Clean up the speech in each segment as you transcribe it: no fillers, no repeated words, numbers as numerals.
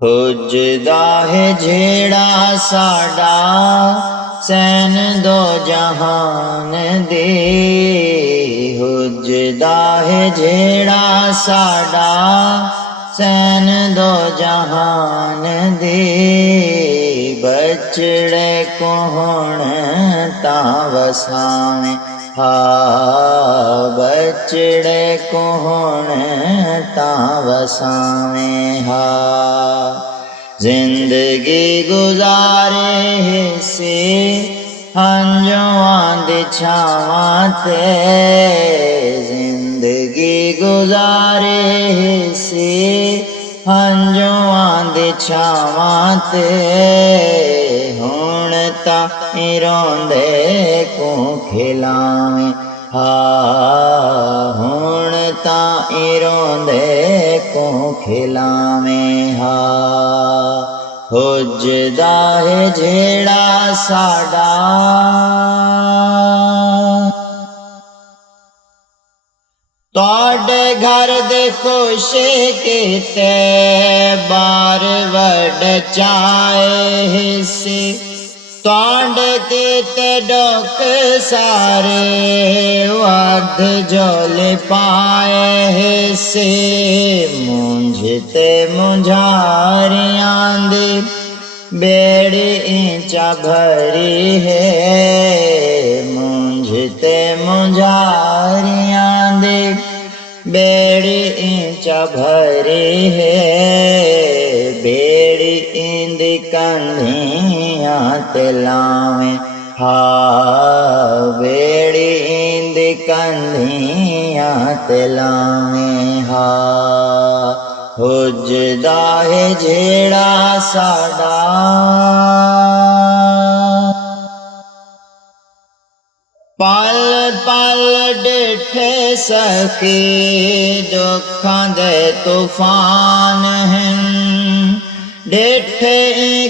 हुजदा है झेड़ा साडा सैन दो जहान दे। हुजदा है झेड़ा साडा सैन दो जहान दे। बचड़े को हुण तां वसावें हा, बचड़े को हुण तां वसावें हा। जिंदगी गुजारे से हंजुआं दी छावां ते। जिंदगी गुजारे से हंजुआं दी छावां ते। हुण तां रोंदे को खिलावें हा, हुण तां रोंदे को खिलावें हा। हुजदा है झेड़ा साडा तुहाडे घर दे खुश कीते बार वड चाहे से। तुहाडे कीते डुक सारे वध झोले पाए से। मुंझते मुंझारियां दी बेड़ी इंचा भरी है। मुंझते मुंझारियां दी बेड़ी इंचा भरी है। बेड़ी इंदी कंधियां ते लावें हा, बेड़ी इंदी कंधियां ते लावें हा। हुजदा है झेड़ा साडा पल पल डिठे सके दुखां दे तूफान हैं। डिठे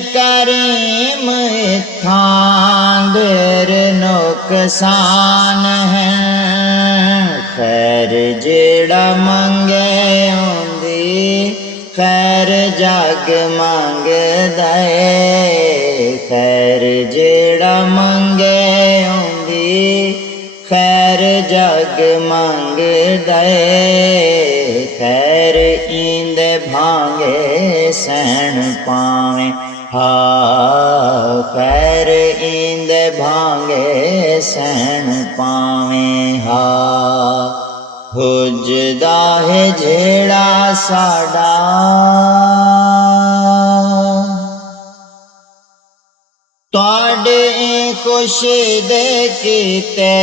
करीम इत्थां देर नुकसान है। खैर जेड़ा मंगे उंदी खैर जग मंगदा है। खैर जेड़ा मंगे उंदी खैर जग मंगदा है। खैर इंदे भांगे सैन पावें हा, खैर इंदे भांगे सैन पावें हा। हुजदा है झेड़ा साडा तुहाडे कुछ दे कीते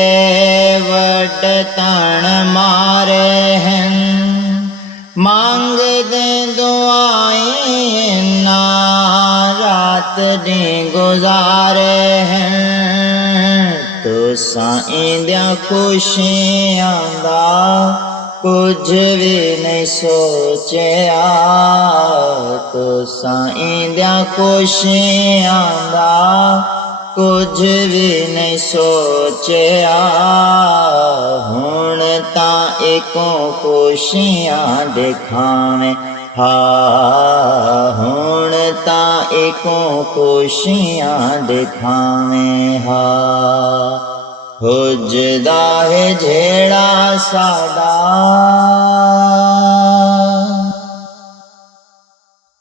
वड तण मारे हैं। मांग दे दुआएं ना रात दिन गुजारे हैं। तुसां इंदियां खुशियां दा कुछ भी नहीं सोचिया। तुसां इंदियां खुशियां दा कुछ भी नहीं सोचिया। हुण तां इकों खुशियां दिखावें हा, हुण तां इकों खुशियां दिखावें हा। हुजदा है झेड़ा साडा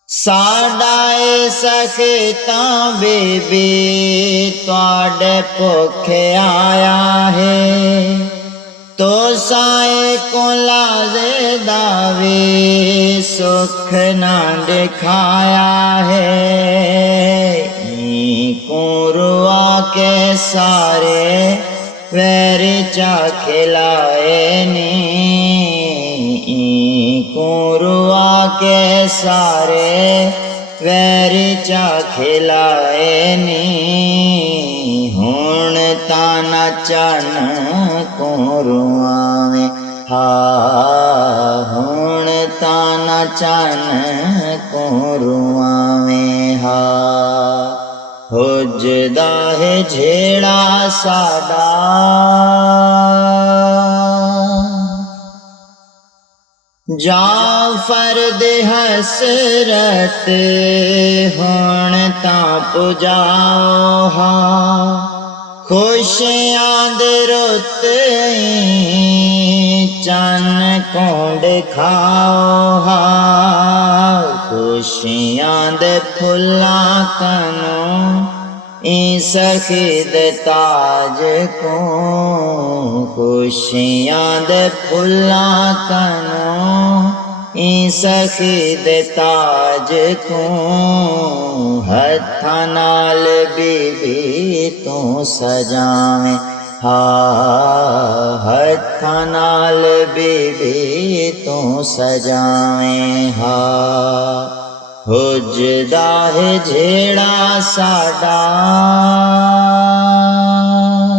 साडा ए सखतां बेबी तुहाडे भुखे आया है। तो साए को लाजे दावे सुख ना दिखाया है। को रुआ के सारे वैरी चा खिलाए नी। को रुआ के सारे वैरी चा खिलाए नी। हुण तां नचन को रुआवें हा, हुण तां नचन को रुआवें हा। हुजदा है झेड़ा साडा जाफर दे हसरत हुण तां पुजाओ हा खुशियां दे रुत चन कोंड खाओ हा खुशियां दे फुल्लां कनों सखी दे ताज को खुशियां दे फुल्लां कनों सखी दे ताज को हत्थां नाल बीबी तू सजावें हा हत्थां नाल बीबी तू सजावें हा हुजदा है जेड़ा साडा